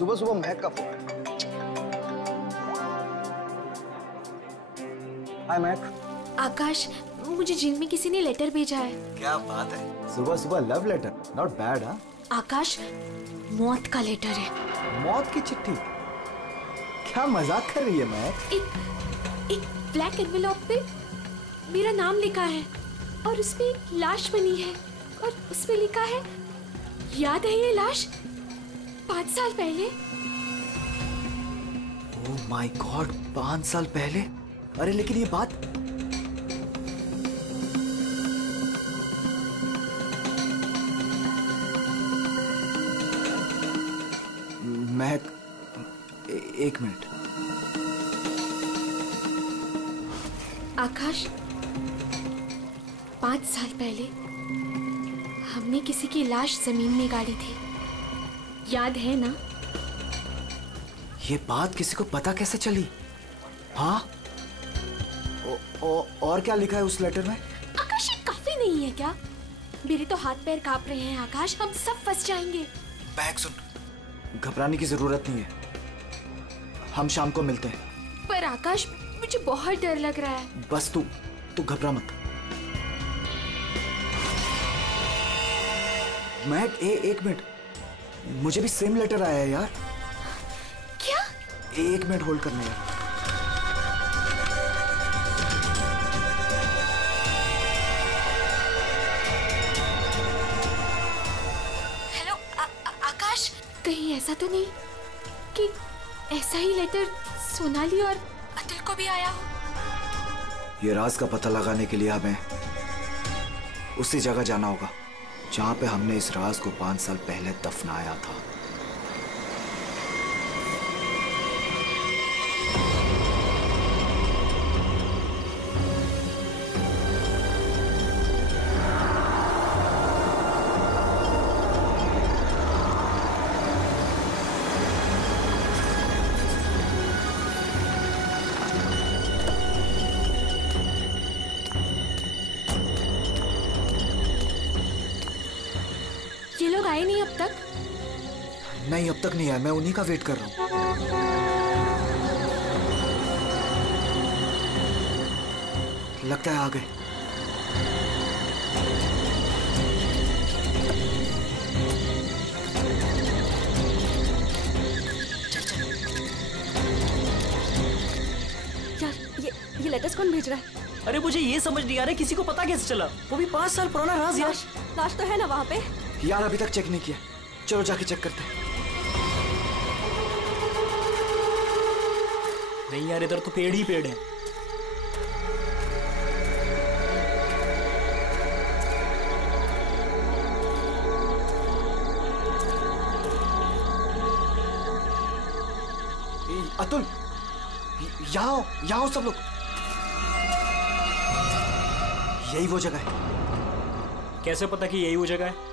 सुबह सुबह महक का फोन। हाय महक। आकाश, मुझे जिम में किसी ने लेटर भेजा है। क्या बात है, सुबह सुबह लव लेटर, नॉट बैड। हाँ आकाश, मौत का लेटर है। मौत की चिट्ठी? क्या मजाक कर रही है महक? एक ब्लैक एनवेलप पे मेरा नाम लिखा है और उसमें एक लाश बनी है और उसमें लिखा है, याद है ये लाश 5 साल पहले? ओह माय गॉड, 5 साल पहले? अरे लेकिन ये बात महक, एक मिनट। आकाश, 5 साल पहले हमने किसी की लाश जमीन में गाड़ी थी, याद है ना? ये बात किसी को पता कैसे चली? हाँ, और क्या लिखा है उस लेटर में? आकाश, ये काफी नहीं है क्या? मेरे तो हाथ पैर कांप रहे हैं आकाश, हम सब फंस जाएंगे। बैग सुन, घबराने की जरूरत नहीं है, हम शाम को मिलते हैं। पर आकाश, मुझे बहुत डर लग रहा है। बस तू घबरा मत। महक, एक मिनट, मुझे भी सेम लेटर आया है यार। क्या? 1 मिनट होल्ड करना यार। हेलो आकाश, कहीं ऐसा तो नहीं कि ऐसा ही लेटर सोनाली और अतुल को भी आया हो? ये राज का पता लगाने के लिए हमें उसी जगह जाना होगा जहां पे हमने इस राज को 5 साल पहले दफनाया था। ये लोग आए नहीं अब तक? नहीं, अब तक नहीं आया, मैं उन्हीं का वेट कर रहा हूं। लगता है आ गए। यार, ये लेटर्स कौन भेज रहा है? अरे मुझे ये समझ नहीं आ रहा किसी को पता कैसे चला, वो भी 5 साल पुराना राज यार। लाश तो है ना वहाँ पे? यार अभी तक चेक नहीं किया, चलो जाके चेक करते हैं। नहीं यार, इधर तो पेड़ ही पेड़ है। अतुल, यहाँ आओ सब लोग। यही वो जगह है। कैसे पता कि यही वो जगह है?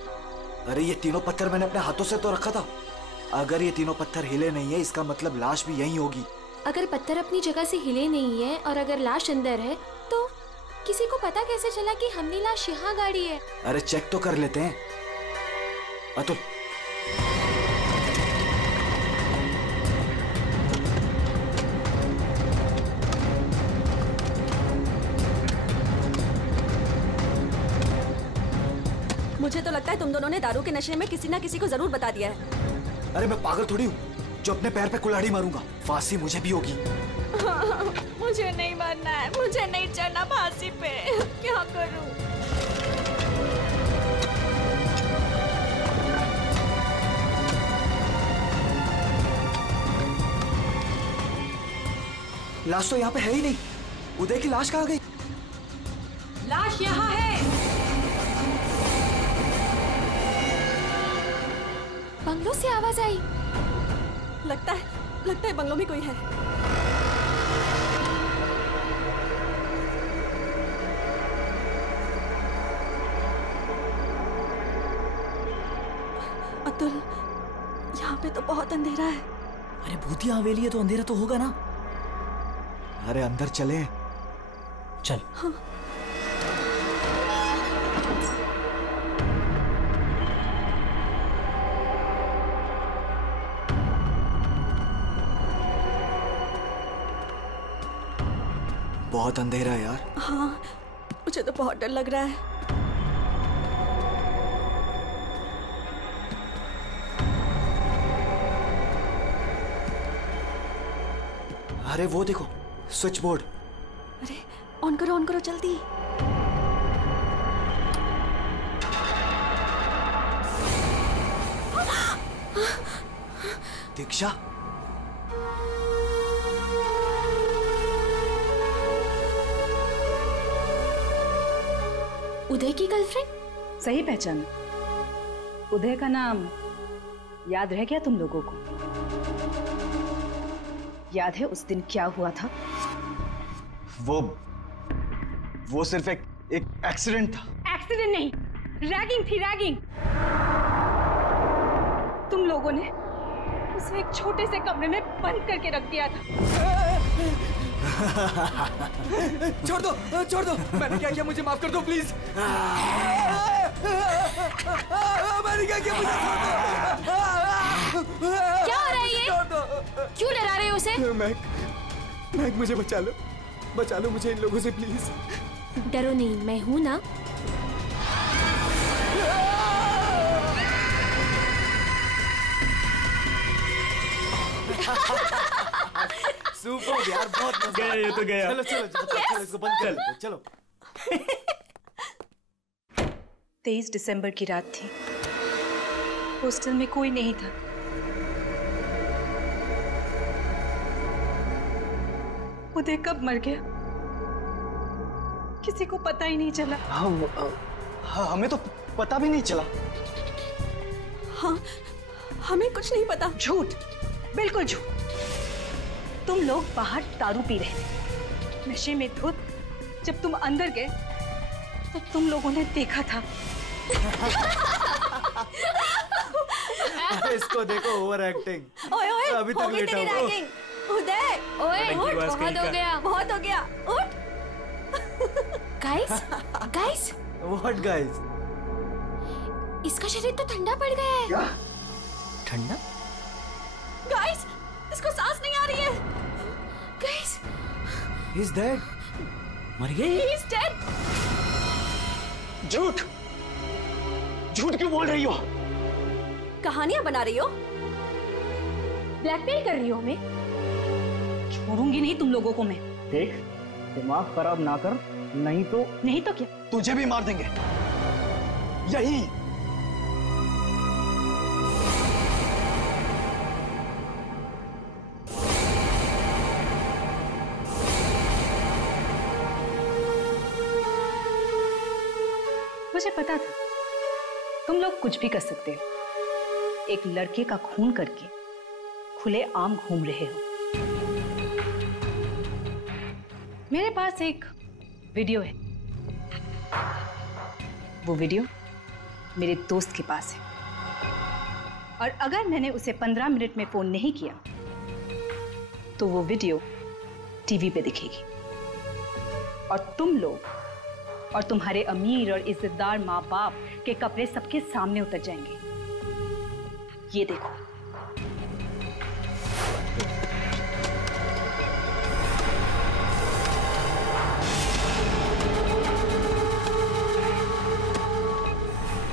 अरे ये तीनों पत्थर मैंने अपने हाथों से तो रखा था। अगर ये तीनों पत्थर हिले नहीं है, इसका मतलब लाश भी यहीं होगी। अगर पत्थर अपनी जगह से हिले नहीं है और अगर लाश अंदर है, तो किसी को पता कैसे चला कि हमने लाश यहाँ गाड़ी है? अरे चेक तो कर लेते हैं। अतुल, मुझे तो लगता है तुम दोनों ने दारू के नशे में किसी ना किसी को जरूर बता दिया है। अरे मैं पागल थोड़ी हूँ जो अपने पैर पे कुल्हाड़ी मारूंगा। फांसी मुझे भी होगी। मुझे नहीं मरना है, मुझे नहीं चढ़ना फांसी पे। क्या करूं? लाश तो यहाँ पे है ही नहीं। उदय की लाश कहाँ गई? लाश यहाँ है। बंगलों से आवाज आई। लगता है बंगलों में कोई है। अतुल, यहाँ पे तो बहुत अंधेरा है। अरे भूतिया हवेली है तो अंधेरा तो होगा ना। अरे अंदर चले। चल। हाँ। बहुत अंधेरा है यार। हाँ, मुझे तो बहुत डर लग रहा है। अरे वो देखो, स्विच बोर्ड। अरे ऑन करो जल्दी। दीक्षा, उदय की गर्लफ्रेंड? सही पहचान। उदय का नाम याद रह गया तुम लोगों को? याद है उस दिन क्या हुआ था? वो सिर्फ एक एक्सीडेंट था। एक्सीडेंट नहीं, रैगिंग थी, रैगिंग। तुम लोगों ने उसे एक छोटे से कमरे में बंद करके रख दिया था। छोड़ दो, मैंने क्या किया, मुझे माफ कर दो प्लीज। मैंने क्या किया, मुझे छोड़ दो। क्या हो रहा है ये? क्यों डरा रहे हो उसे? मैक, मुझे बचा लो मुझे इन लोगों से प्लीज। डरो नहीं, मैं हूं ना। सुपर यार, बहुत मजा गया ये तो गया। चलो इसको बंद कर दो, चलो। 23 दिसंबर की रात थी। हॉस्टल में कोई नहीं था। उदय कब मर गया किसी को पता ही नहीं चला। हाँ, हमें तो पता भी नहीं चला। हाँ, हमें कुछ नहीं पता। झूठ, बिल्कुल झूठ। तुम लोग बाहर दारू पी रहे थे, नशे में धुत। जब तुम अंदर गए तो तुम लोगों ने देखा था। इसको देखो, ओवर एक्टिंग। ओए अभी तक हो गई लेटा तेरी हुआ। रैगिंग। उदय, ओए, बहुत बहुत हो गया। उठ। Guys, what guys? इसका शरीर तो ठंडा पड़ गया है। क्या? ठंडा? गाइस, इसको सांस नहीं आ रही है। Guys, he is dead. मर गई? He is dead. झूठ क्यों बोल रही हो? कहानियां बना रही हो? ब्लैकमेल कर रही हो हमें? छोड़ूंगी नहीं तुम लोगों को मैं। देख, दिमाग खराब ना कर, नहीं तो क्या? तुझे भी मार देंगे यही। मुझे पता था तुम लोग कुछ भी कर सकते हो। एक लड़के का खून करके खुले आम घूम रहे हो। मेरे पास एक वीडियो है। वो वीडियो मेरे दोस्त के पास है, और अगर मैंने उसे 15 मिनट में फोन नहीं किया तो वो वीडियो टीवी पे दिखेगी, और तुम लोग और तुम्हारे अमीर और इज्जतदार माँ बाप के कपड़े सबके सामने उतर जाएंगे। ये देखो।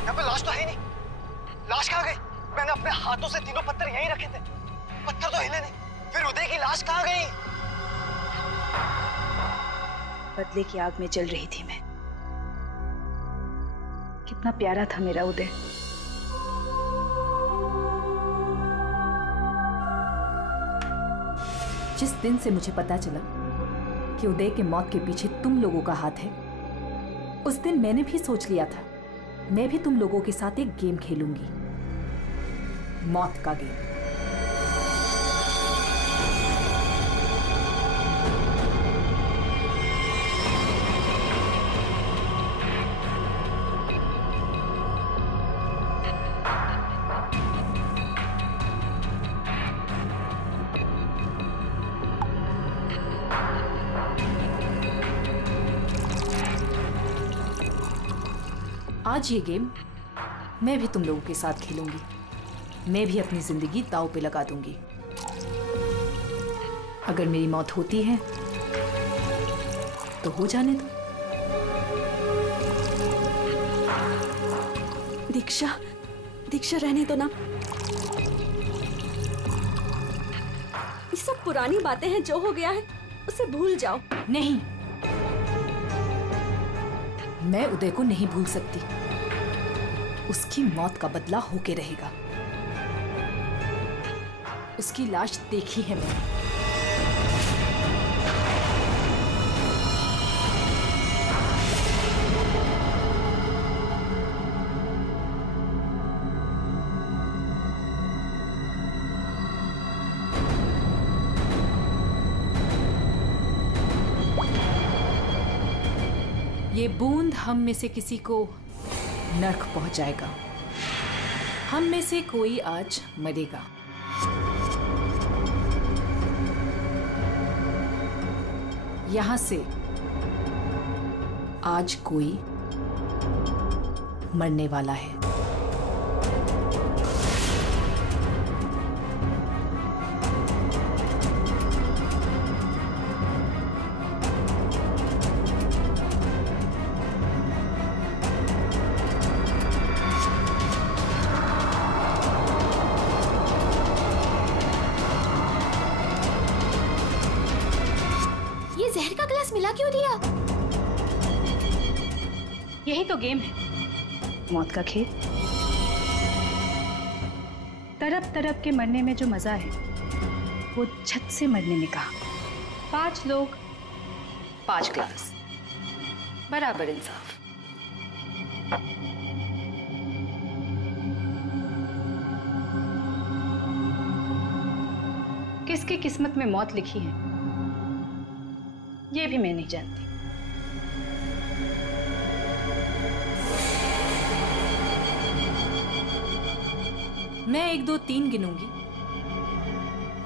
यहाँ पे लाश तो है नहीं। लाश कहाँ गई? मैंने अपने हाथों से तीनों पत्थर यहीं रखे थे, पत्थर तो हिले नहीं। फिर उदय की लाश कहाँ गई? बदले की आग में जल रही थी मैं। कितना प्यारा था मेरा उदय। जिस दिन से मुझे पता चला कि उदय के मौत के पीछे तुम लोगों का हाथ है, उस दिन मैंने भी सोच लिया था मैं भी तुम लोगों के साथ एक गेम खेलूंगी, मौत का गेम। आज ये गेम मैं भी तुम लोगों के साथ खेलूंगी। मैं भी अपनी जिंदगी दांव पे लगा दूंगी। अगर मेरी मौत होती है तो हो जाने दो। दीक्षा, दीक्षा रहने दो ना। ये सब पुरानी बातें हैं, जो हो गया है उसे भूल जाओ। नहीं, मैं उदय को नहीं भूल सकती। उसकी मौत का बदला होके रहेगा। उसकी लाश देखी है मैंने। ये बूंद हम में से किसी को नर्क पहुंचाएगा। हम में से कोई आज मरेगा। यहां से आज कोई मरने वाला है। जहर का ग्लास मिला क्यों दिया? यही तो गेम है, मौत का खेल। तड़प तड़प के मरने में जो मजा है वो झट से मरने में कहा। 5 लोग 5 ग्लास, बराबर इंसाफ। किसकी किस्मत में मौत लिखी है ये भी मैं नहीं जानती। मैं 1 2 3 गिनूंगी।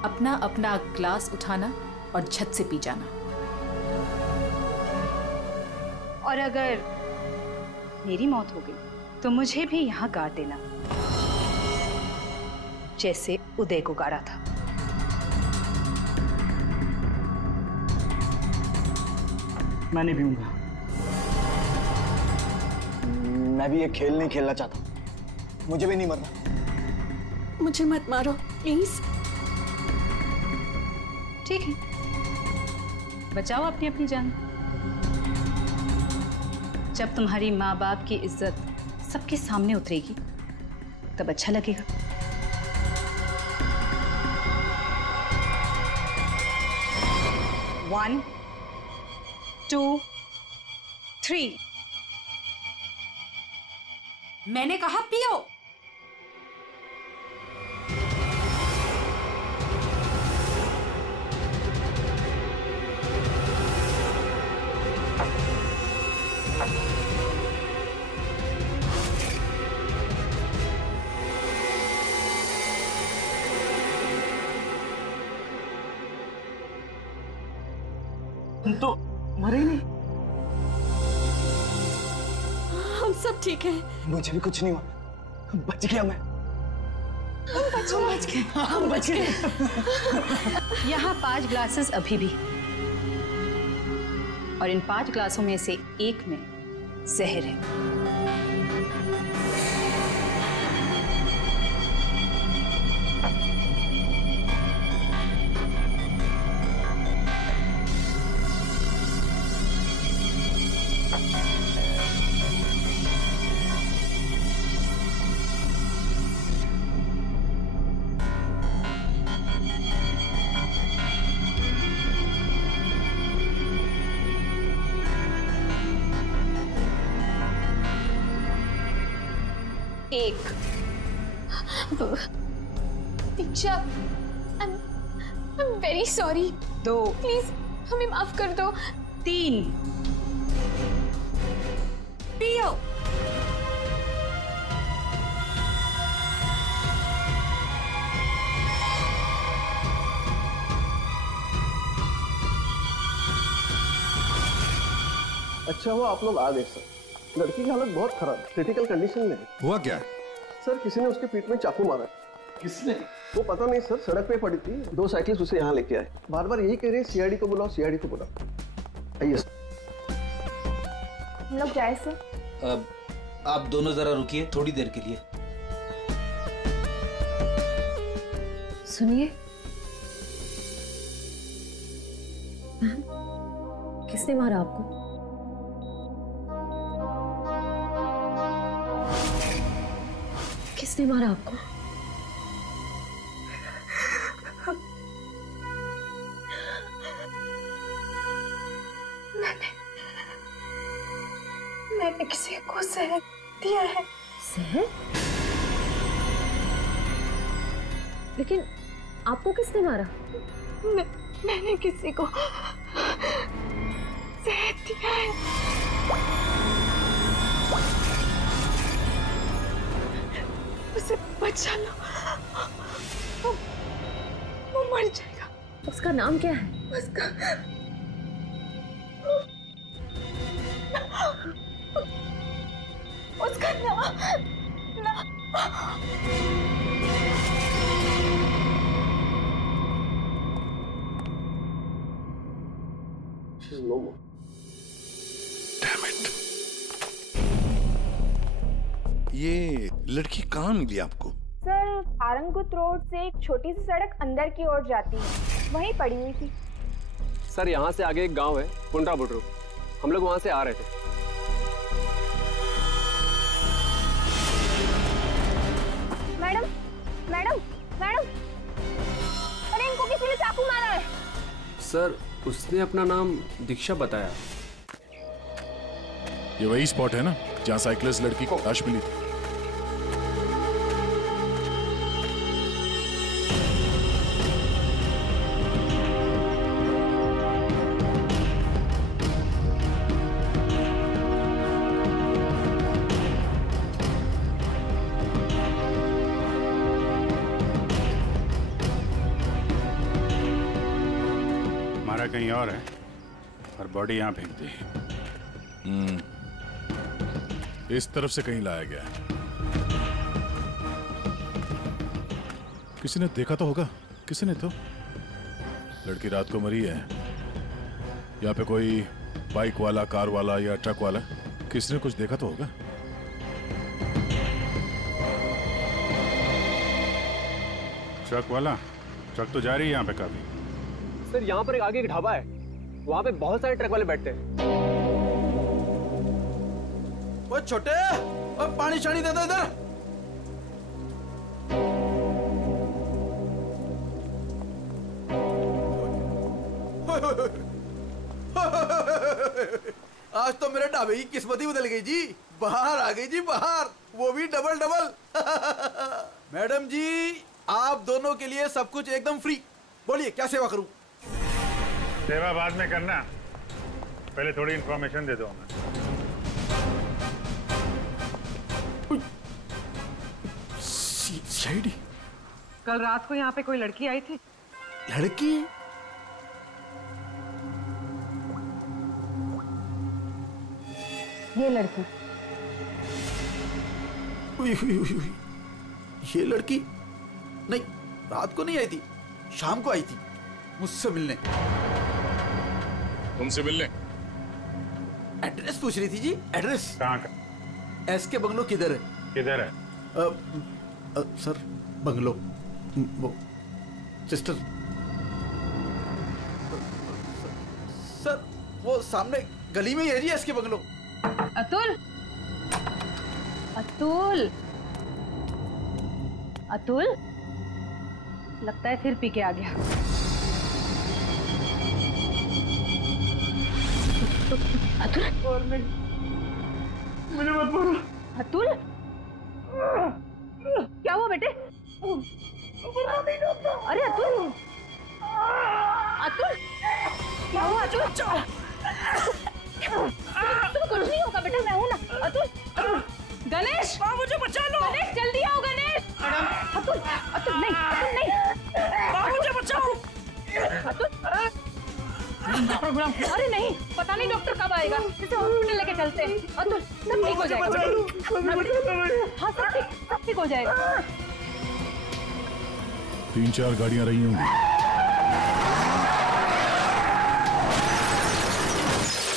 अपना अपना ग्लास उठाना और झट से पी जाना। और अगर मेरी मौत हो गई तो मुझे भी यहाँ गाड़ देना, जैसे उदय को गाड़ा था। मैं नहीं पीऊंगा। मैं भी ये खेल नहीं खेलना चाहता। मुझे भी नहीं मरना। मुझे मत मारो प्लीज। ठीक है, बचाओ अपनी अपनी जान। जब तुम्हारी माँ बाप की इज्जत सबके सामने उतरेगी तब अच्छा लगेगा। One, 2, 3। मैंने कहा पियो। तुम तो मरे ही नहीं। हम सब ठीक है। मुझे भी कुछ नहीं हुआ, बच गया मैं। हम बच गए। यहाँ 5 ग्लासेस अभी भी, और इन 5 ग्लासों में से एक में जहर है। एक, दीक्षा, I'm very sorry। 2, प्लीज हमें माफ कर दो। 3। पियो। अच्छा हुआ आप लोग आ गए सर। लड़की की हालत बहुत खराब, क्रिटिकल कंडीशन में है। हुआ क्या? सर किसी ने उसके पीठ में चाकू मारा। किसने? वो पता नहीं सर, सड़क पे पड़ी थी। 2 साइकिल्स उसे यहाँ लेके आए। बार बार यही कह रहे हैं सीआईडी को बुलाओ, सीआईडी को बुलाओ। आइए सर। हम लोग जाए सर? अब आप दोनों जरा रुकिए थोड़ी देर के लिए। सुनिए, किसने मारा आपको? किसने मारा आपको? मैंने किसी को जहर दिया है। जहर? लेकिन आपको किसने मारा? मैंने किसी को जहर दिया है। उसे बचा लो, वो मर जाएगा। उसका नाम क्या है? उसका नाम She's no more. Damn it. ये लड़की कहाँ मिली आपको? सर, आरंगुत रोड से एक छोटी सी सड़क अंदर की ओर जाती है, वहीं पड़ी हुई थी। सर, यहाँ से आगे एक गांव है पुंडरा बुड्रू, हम लोग वहां से आ रहे थे। मैडम, मैडम, मैडम, अरे इनको किसी ने चाकू मारा है। सर, उसने अपना नाम दीक्षा बताया। ये वही स्पॉट है ना जहाँ साइकिलिस्ट लड़की को लाश मिली थी? कहीं और है और बॉडी यहाँ फेंक दी। इस तरफ से कहीं लाया गया है। किसी ने देखा तो होगा, किसी ने तो। लड़की रात को मरी है। यहाँ पे कोई बाइक वाला, कार वाला या ट्रक वाला, किसी ने कुछ देखा तो होगा। ट्रक वाला? ट्रक तो जा रही है यहाँ पे काफी। सर, यहाँ पर एक आगे एक ढाबा है, वहाँ पे बहुत सारे ट्रक वाले बैठते हैं। वो छोटे, वो पानी शानी दे दो इधर। आज तो मेरे ढाबे की किस्मत ही बदल गई जी। बाहर आ गई जी, बाहर, वो भी डबल डबल। मैडम जी, आप दोनों के लिए सब कुछ एकदम फ्री। बोलिए क्या सेवा करूं? सेवा बाद में करना, पहले थोड़ी इंफॉर्मेशन दे दो हमें। सीआईडी? कल रात को यहाँ पे कोई लड़की आई थी। लड़की? ये लड़की। ये लड़की? नहीं, रात को नहीं आई थी, शाम को आई थी मुझसे मिलने। तुमसे मिलने? एड्रेस पूछ रही थी जी। एड्रेस कहाँ का? एसके बंगलो किधर है? किधर है? सर, बंगलो वो सिस्टर। सर, वो सामने गली में ही है जी एसके बंगलो। अतुल, अतुल, अतुल, लगता है फिर पी के आ गया। अतुल, मुझे मत मारो। अतुल, क्या हुआ बेटे? अरे अतुल, अतुल, क्या हुआ अतुल? तुम्हें कुछ नहीं होगा बेटा, मैं हूं ना। अतुल, गणेश, मुझे बचा लो। गणेश जल्दी आओ गणेश। अतुल, अतुल नहीं, अतुल नहीं, मुझे बचाओ। अतुल, अरे नहीं, पता नहीं डॉक्टर कब आएगा, इसे हॉस्पिटल लेके चलते हैं। अतुल, सब ठीक हो जाएगा। हाँ, सब ठीक हो जाएगा। 3-4 गाड़ियां रही होंगी।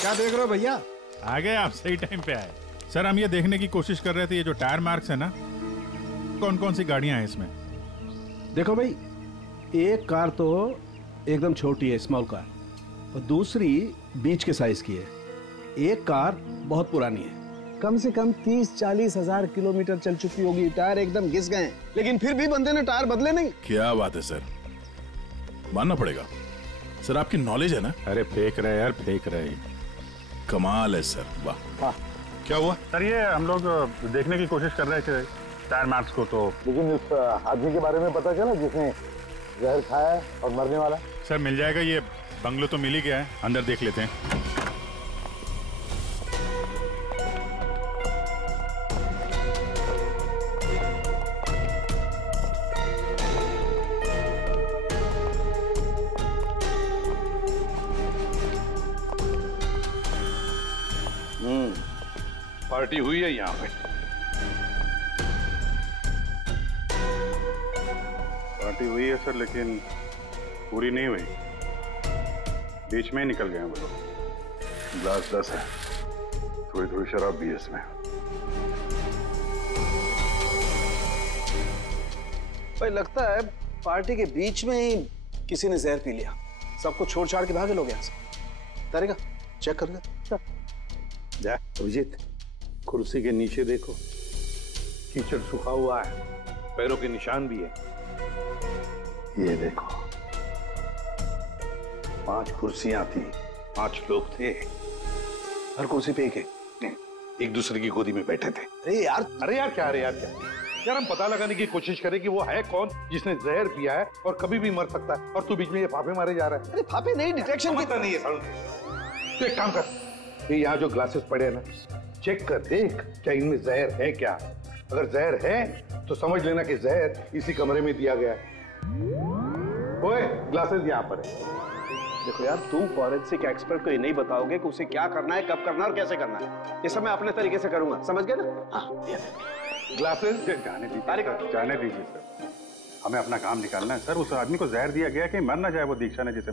क्या देख रहे हो भैया? आ गए आप, सही टाइम पे आए। सर हम ये देखने की कोशिश कर रहे थे ये जो टायर मार्क्स है ना, कौन कौन सी गाड़ियां हैं इसमें। देखो भाई, एक कार तो एकदम छोटी है, स्मॉल कार, और दूसरी बीच के साइज की है। एक कार बहुत पुरानी है, कम से कम 30-40 हजार किलोमीटर चल चुकी होगी, टायर एकदम घिस गए हैं, लेकिन फिर भी बंदे ने टायर बदले नहीं। क्या बात है सर, मानना पड़ेगा सर, आपकी नॉलेज है ना। अरे फेंक रहे यार, फेंक रहे, कमाल है सर, वाह। क्या हुआ सर? ये हम लोग देखने की कोशिश कर रहे थे टायर मार्क्स को, तो लेकिन उस आदमी के बारे में पता चला जिसने जहर खाया और मरने वाला? सर मिल जाएगा, ये बंगलो तो मिल ही गया है, अंदर देख लेते हैं। पार्टी हुई है यहाँ पे। पार्टी हुई है सर, लेकिन पूरी नहीं हुई, बीच में निकल गए वो लोग। ग्लास 10 है, थोड़ी थोड़ी शराब भी है इसमें। भाई लगता है पार्टी के बीच में ही किसी ने जहर पी लिया, सबको छोड़ छाड़ के भागे लोग यहाँ से। तारिका चेक कर दे। जा अभिजीत, कुर्सी के नीचे देखो, कीचड़ सूखा हुआ है, पैरों के निशान भी है। ये देखो, 5 कुर्सियां थी, 5 लोग थे, हर कुर्सी पे एक दूसरे की गोदी में बैठे थे। अरे यार क्या यार, हम पता लगाने की कोशिश करें कि वो है कौन जिसने जहर पिया है और कभी भी मर सकता है, और तू बीच में ये फाफे मारे जा रहा है। अरे फाफे नहीं, डिटेक्शन की नहीं है। तो एक काम कर, ये यहाँ जो ग्लासेस पड़े हैं ना, चेक कर देख क्या इनमें जहर है क्या। अगर जहर है तो समझ लेना कि जहर इसी कमरे में दिया गया है। ओए, ग्लासेस यहाँ पर है। देखो यार, तुम फॉरेंसिक एक्सपर्ट को ये नहीं बताओगे कि उसे क्या करना है, कब करना है और कैसे करना है। ये सब मैं अपने तरीके से करूंगा, समझ गए ना? हाँ, ग्लासेस जाने दीजिए सर, हमें अपना काम निकालना है सर। उस आदमी को जहर दिया गया कि मर ना जाए वो दीक्षा ने जिसे।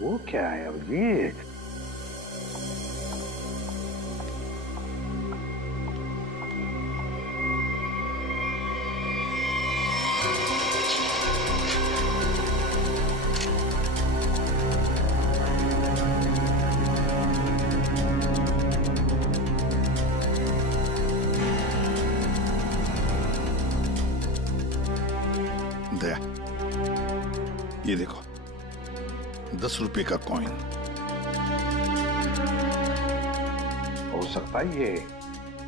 वो क्या है अभिजीत? दया, ये देखो 10 रुपए का कॉइन। हो सकता है ये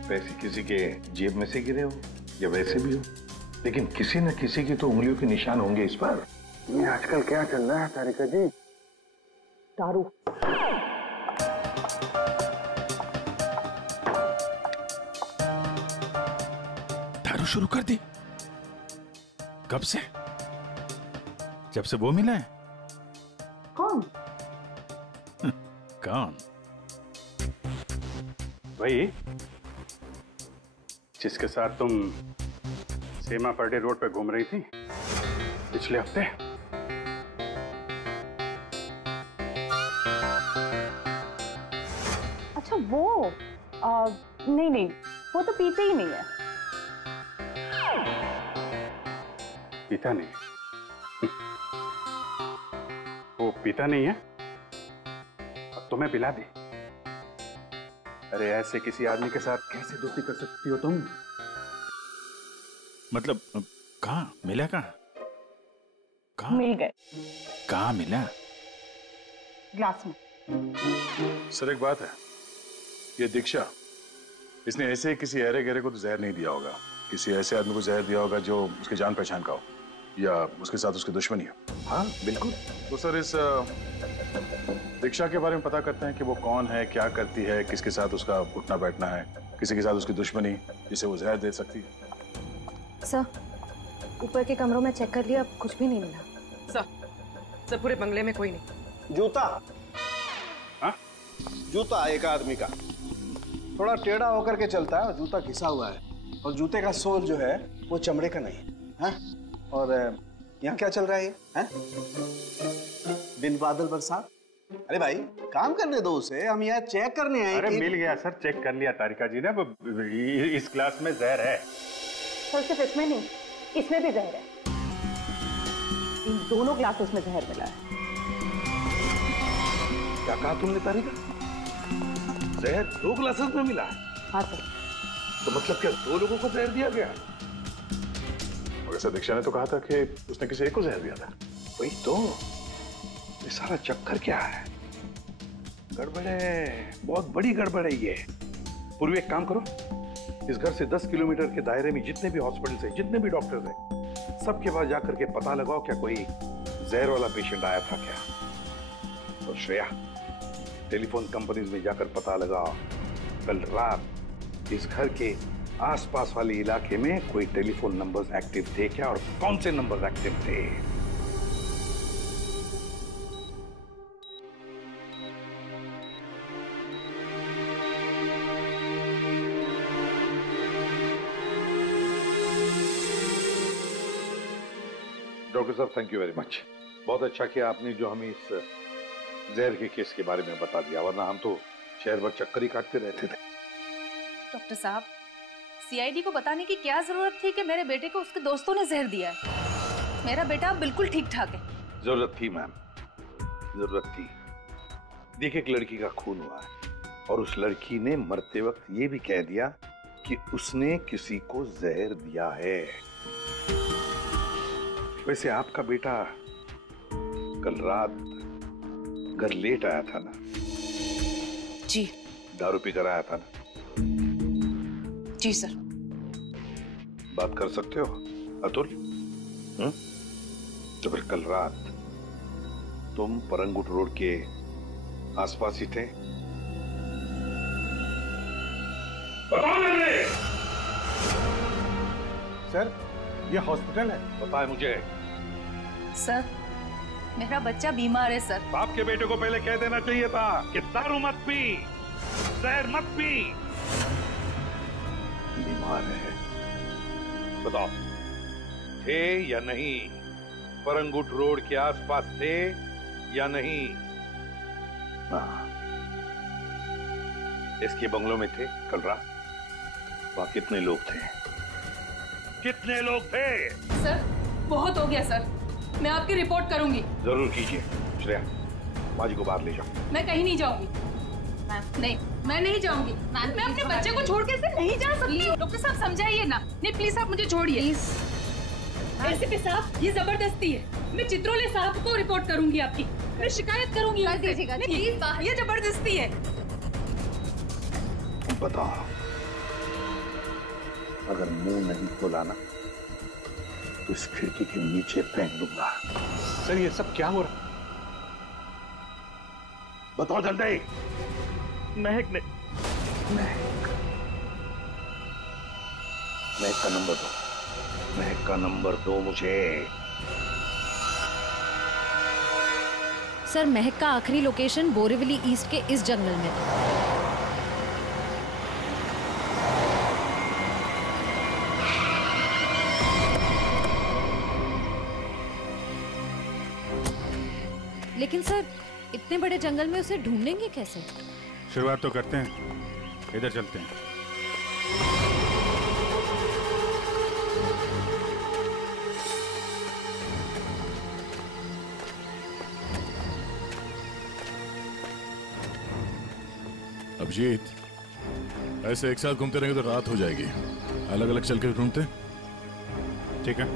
पैसे किसी के जेब में से गिरे हो या वैसे भी हो, लेकिन किसी न किसी की तो उंगलियों के निशान होंगे इस पर। ये आजकल क्या चल रहा है तारिका जी? दारू। दारू शुरू कर दी? कब से? जब से वो मिला है। कौन? कौन? वही जिसके साथ तुम सीमा पर्डे रोड पे घूम रही थी पिछले हफ्ते। अच्छा वो नहीं, वो तो पीते ही नहीं है। पीता नहीं? वो पीता नहीं है? अब तुम्हें पिला दे। अरे ऐसे किसी आदमी के साथ कैसे दोस्ती कर सकती हो तुम? मतलब कहाँ मिला? कहाँ मिल गए? कहाँ मिला? ग्लास में। सर एक बात है, ये दीक्षा, इसने ऐसे ही किसी अहरे गहरे को तो जहर नहीं दिया होगा, किसी ऐसे आदमी को जहर दिया होगा जो उसके जान पहचान का हो या उसके साथ उसकी दुश्मनी हो। हाँ बिल्कुल। तो सर इस दीक्षा के बारे में पता करते हैं कि वो कौन है, क्या करती है, किसके साथ उसका उठना बैठना है, किसी के साथ उसकी दुश्मनी जिसे वो जहर दे सकती है। सर, ऊपर के कमरों में चेक कर लिया, कुछ भी नहीं मिला। सर पूरे बंगले में कोई नहीं। जूता? हाँ? जूता एक आदमी का, थोड़ा टेढ़ा होकर के चलता है और जूता घिसा हुआ है, और जूते का सोल जो है वो चमड़े का नहीं है। और यहाँ क्या चल रहा है? बिन बादल बरसात, अरे भाई काम करने दो उसे, हम यहाँ चेक करने आए। अरे मिल गया सर, चेक कर लिया तारिका जी ने। इस ग्लास में जहर है। सर सिर्फ इसमें नहीं, इसमें भी जहर है। इन दोनों ग्लासेस में जहर मिला है। क्या कहा तुमने तारिका? जहर 2 ग्लासेस में मिला है? हाँ सर। तो मतलब क्या 2 लोगों को जहर दिया गया? और ऐसा दीक्षा ने तो कहा था कि उसने किसी एक को जहर दिया था। वही तो, ये सारा चक्कर क्या है? गड़बड़ है, बहुत बड़ी गड़बड़ है ये। पूर्वी एक काम करो, इस घर से 10 किलोमीटर के दायरे में जितने भी हॉस्पिटल्स हैं, जितने भी डॉक्टर्स हैं, सबके पास जाकर के पता लगाओ क्या कोई जहर वाला पेशेंट आया था क्या। और श्रेया, टेलीफोन कंपनीज में जाकर पता लगाओ कल रात इस घर के आसपास वाले इलाके में कोई टेलीफोन नंबर्स एक्टिव थे क्या और कौन से नंबर्स एक्टिव थे। डॉक्टर साहब, थैंक यू वेरी मच। बहुत अच्छा किया आपने जो हमें इस जहर के केस के बारे में बता दिया, वरना हम तो शहर भर चक्कर ही काटते रहते थे। डॉक्टर साहब, सीआईडी को बताने की क्या जरूरत थी कि मेरे बेटे को उसके दोस्तों ने जहर दिया है? मेरा बेटा बिल्कुल ठीक ठाक है। जरूरत थी मैम, जरूरत थी। देखिए, एक लड़की का खून हुआ है और उस लड़की ने मरते वक्त ये भी कह दिया कि उसने किसी को जहर दिया है। वैसे आपका बेटा कल रात घर लेट आया था ना? जी। दारू पीकर आया था ना? जी सर। बात कर सकते हो अतुल? तो फिर कल रात तुम परंगुट रोड के आसपास ही थे? सर, ये हॉस्पिटल है। पता है मुझे। सर, मेरा बच्चा बीमार है सर। बाप के बेटे को पहले कह देना चाहिए था कि दारू मत पी, जहर मत पी। बीमार है, बताओ थे या नहीं? परंगुट रोड के आसपास थे या नहीं? हाँ, इसके बंगलों में थे कल रात। वहां कितने लोग थे? कितने लोग थे? सर, बहुत हो गया सर, मैं आपकी रिपोर्ट करूंगी। जरूर कीजिए। श्रेया, माँ जी को बाहर ले जाओ। मैं कहीं नहीं जाऊंगी। नहीं, मैं नहीं जाऊंगी। मैं अपने बच्चे को छोड़ के ऐसे नहीं जा सकती। डॉक्टर साहब समझाइए ना। नहीं प्लीज आप मुझे छोड़िए। एसीपी साहब, ये जबरदस्ती है। मैं चित्रोले साहब को रिपोर्ट करूंगी आपकी। मैं शिकायत करूंगी। प्लीज, ये जबरदस्ती है। बताओ, अगर मुंह नहीं खोला ना तो इस खिड़की के नीचे फेंक दूंगा। सर, ये सब क्या हो रहा? बताओ जल्दी। महक ने। महक का नंबर दो। महक का नंबर दो मुझे। सर, महक का आखिरी लोकेशन बोरीवली ईस्ट के इस जंगल में था। लेकिन सर, इतने बड़े जंगल में उसे ढूंढेंगे कैसे? शुरुआत तो करते हैं, इधर चलते हैं। अभिजीत, ऐसे एक साथ घूमते रहेंगे तो रात हो जाएगी। अलग अलग चल के ढूंढते। ठीक है।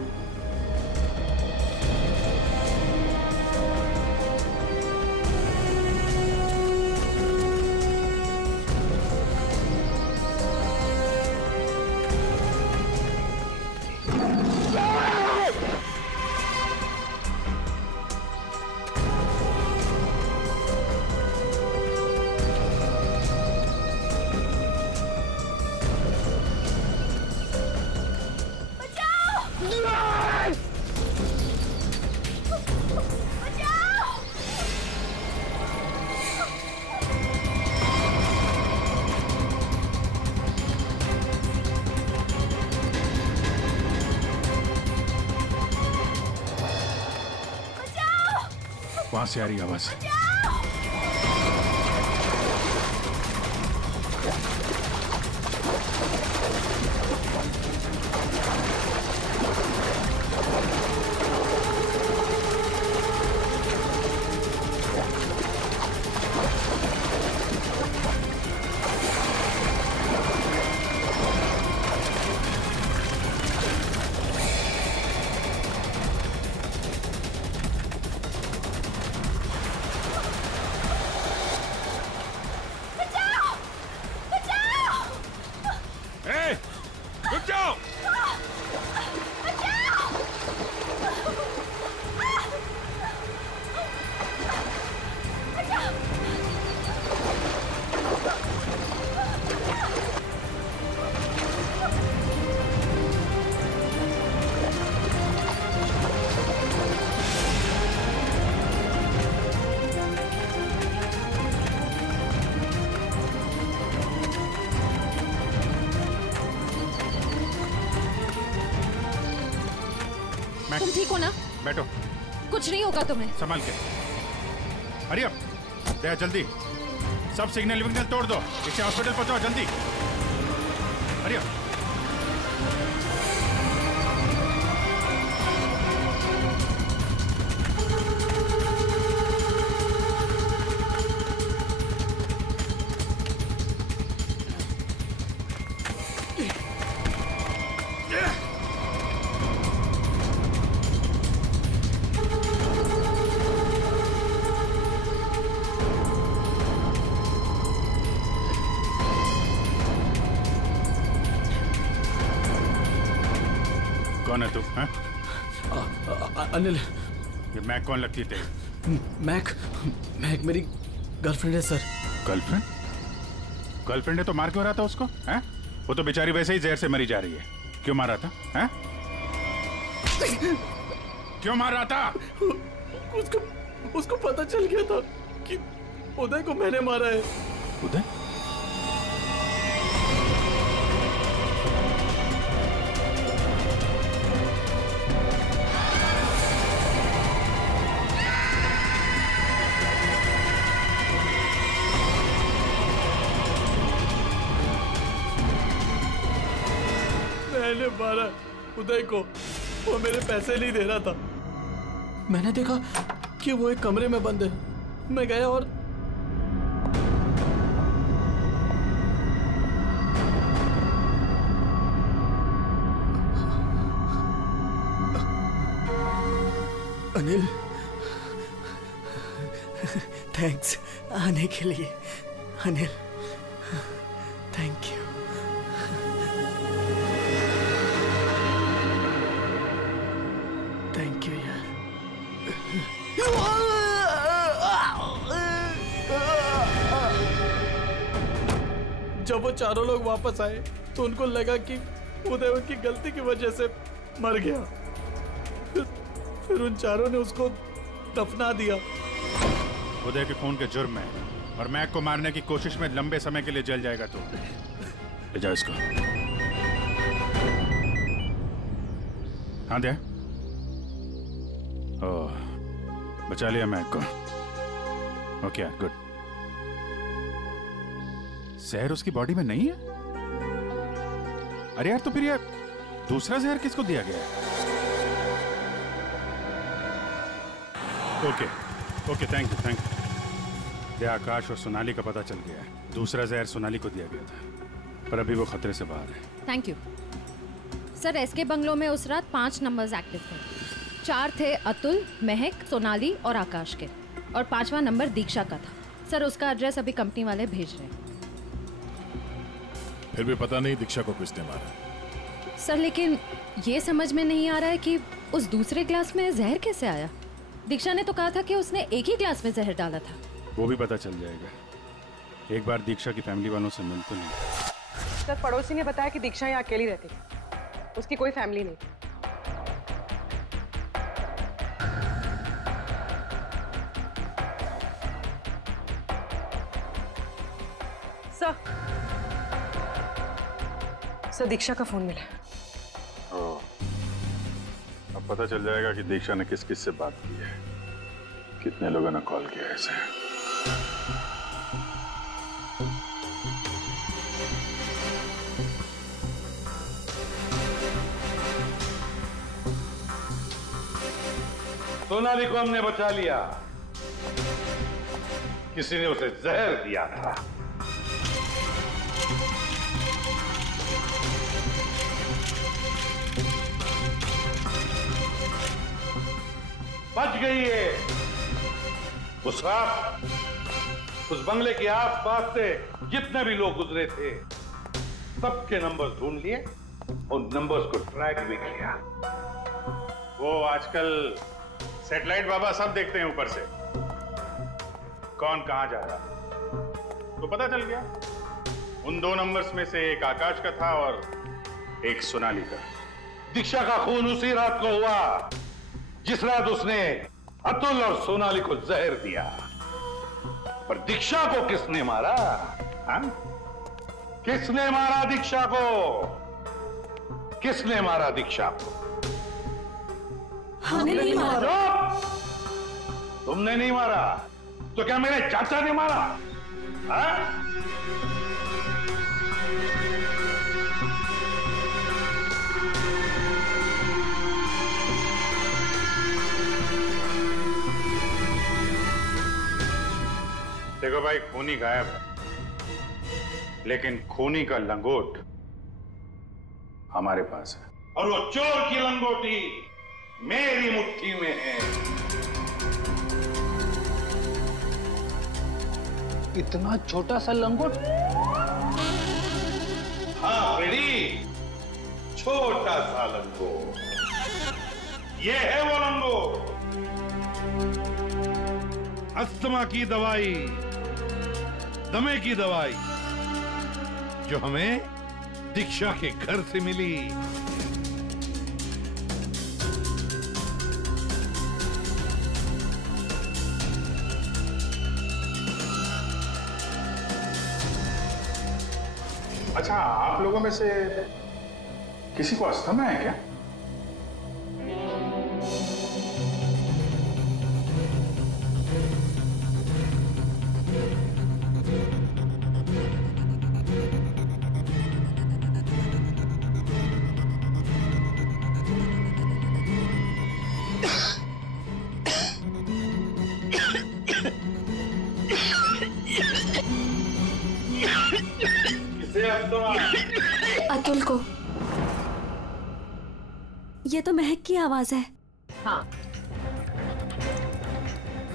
वहां से आ रही आवाज। तुम ठीक हो ना? बैठो। कुछ नहीं होगा तुम्हें। संभाल के। हरी अप, दया जल्दी सब सिग्नल विग्नल तोड़ दो, इसे हॉस्पिटल पहुंचाओ जल्दी। Hurry up. कौन है तू? अनिल। ये मैक कौन लगती है तेरी? मैक मेरी गर्लफ्रेंड है सर। गर्लफ्रेंड? गर्लफ्रेंड है तो मार क्यों रहा था उसको? हैं? वो तो बेचारी वैसे ही जहर से मरी जा रही है। क्यों मार रहा था? हैं? क्यों मार रहा था? उसको पता चल गया था कि उदय को मैंने मारा है। उदय? मैंने मारा उदय को, वो मेरे पैसे नहीं दे रहा था। मैंने देखा कि वो एक कमरे में बंद है। मैं गया और अनिल थैंक्स आने के लिए। Anil thank you. Thank you यार। जब वो चारों लोग वापस आए तो उनको लगा कि उदय उनकी गलती की वजह से मर गया। फिर उन चारों ने उसको दफना दिया। उदय के खून के जुर्म में और मैक को मारने की कोशिश में लंबे समय के लिए जल जाएगा तू। ले जाओ इसको। हाँ दे। ओह, बचा लिया मैक को। Okay good. जहर उसकी बॉडी में नहीं है? अरे यार तो फिर यार दूसरा जहर किसको दिया गया है? Okay okay thank you thank you. ये आकाश और सोनाली का पता चल गया है। दूसरा जहर सोनाली को दिया गया था, पर अभी वो खतरे से बाहर है। Thank you sir. SK bungalow में उस रात 5 नंबर्स एक्टिव थे। 4 थे अतुल, महक, सोनाली और आकाश के, और 5वां नंबर दीक्षा का था। सर उसका एड्रेस अभी कंपनी वाले भेज रहे हैं। फिर भी पता नहीं दीक्षा को किसने मारा। सर लेकिन ये समझ में नहीं आ रहा है कि उस दूसरे ग्लास में जहर कैसे आया। दीक्षा ने तो कहा था कि उसने एक ही ग्लास में जहर डाला था। वो भी पता चल जाएगा। एक बार दीक्षा की फैमिली वालों से मिल तो नहीं। सर पड़ोसी ने बताया कि दीक्षा यहाँ अकेली रहती थी, उसकी कोई फैमिली नहीं। सर दीक्षा का फोन मिला। अब पता चल जाएगा कि दीक्षा ने किस किस से बात की है, कितने लोगों ने कॉल किया है इसे। सोनाली को हमने बचा लिया। किसी ने उसे जहर दिया था। बच गई है। उस रात उस बंगले के आसपास से जितने भी लोग गुजरे थे सबके नंबर्स ढूंढ लिए और नंबर्स को ट्रैक भी किया। वो आजकल सैटेलाइट बाबा सब देखते हैं ऊपर से, कौन कहां जा रहा। तो पता चल गया उन 2 नंबर्स में से एक आकाश का था और एक सोनाली का। दीक्षा का खून उसी रात को हुआ जिस रात उसने अतुल और सोनाली को जहर दिया। पर दीक्षा को किसने मारा? हाँ? किसने मारा दीक्षा को? किसने मारा दीक्षा को? हमने नहीं मारा। तुमने नहीं मारा तो क्या मेरे चाचा ने मारा? हाँ? देखो भाई, खूनी गायब है, लेकिन खूनी का लंगोट हमारे पास है। और वो चोर की लंगोटी मेरी मुट्ठी में है। इतना छोटा सा लंगोट? हाँ फ्रेडी, छोटा सा लंगोट। ये है वो लंगोट। अस्थमा की दवाई, दमे की दवाई जो हमें दीक्षा के घर से मिली। अच्छा, आप लोगों में से किसी को अस्थमा है क्या? अतुल को। ये तो महक की आवाज है। हाँ,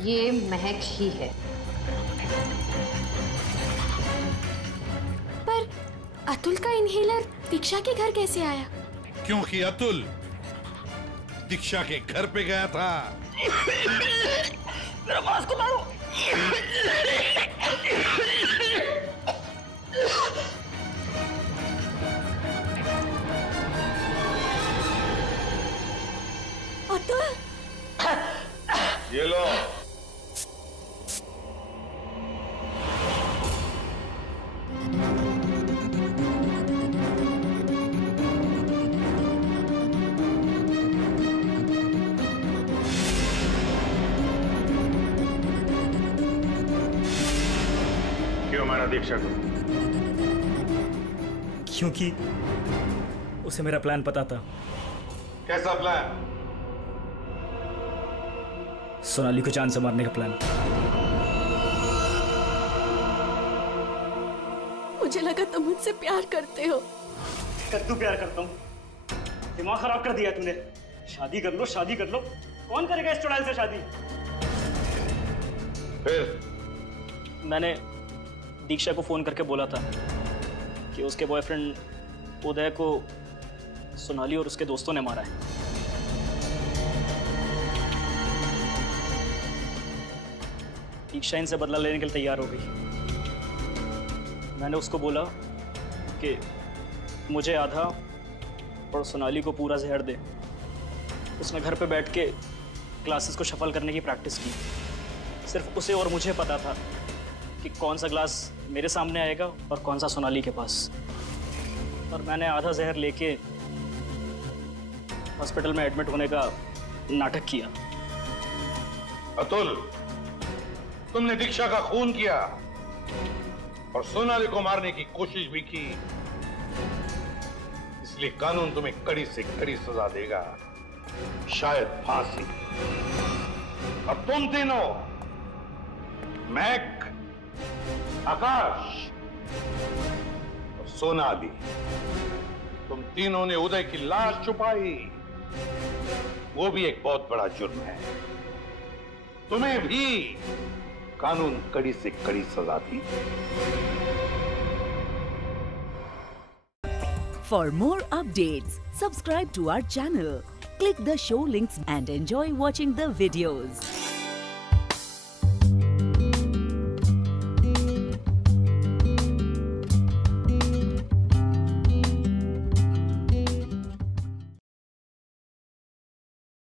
ये महक ही है। पर अतुल का इनहेलर दीक्षा के घर कैसे आया? क्योंकि अतुल दीक्षा के घर पे गया था। मेरा बॉस को मारो। अतुल, ये लो। क्यों मारा दीक्षा को? क्योंकि उसे मेरा प्लान पता था। कैसा प्लान? सोनाली को जान से मारने का प्लान। मुझे लगा तुम मुझसे प्यार करते हो। कद्दू प्यार करता हूँ? दिमाग खराब कर दिया तूने। शादी कर लो, शादी कर लो। कौन करेगा इस चुड़ैल से शादी? फिर मैंने दीक्षा को फोन करके बोला था कि उसके बॉयफ्रेंड उदय को सोनाली और उसके दोस्तों ने मारा है। दीक्षा इनसे बदला लेने के लिए तैयार हो गई। मैंने उसको बोला कि मुझे आधा और सोनाली को पूरा जहर दे। उसने घर पे बैठ के ग्लासेस को शफल करने की प्रैक्टिस की। सिर्फ उसे और मुझे पता था कि कौन सा ग्लास मेरे सामने आएगा और कौन सा सोनाली के पास। और मैंने आधा जहर लेके हॉस्पिटल में एडमिट होने का नाटक किया। अतुल, तुमने दीक्षा का खून किया और सोनाली को मारने की कोशिश भी की। इसलिए कानून तुम्हें कड़ी से कड़ी सजा देगा, शायद फांसी। और तुम तीनों, महक, आकाश और सोनाली, तुम तीनों ने उदय की लाश छुपाई। वो भी एक बहुत बड़ा जुर्म है। तुम्हें भी कानून कड़ी से कड़ी सजा दी। For more updates, subscribe to our channel, click the show links and enjoy watching the videos.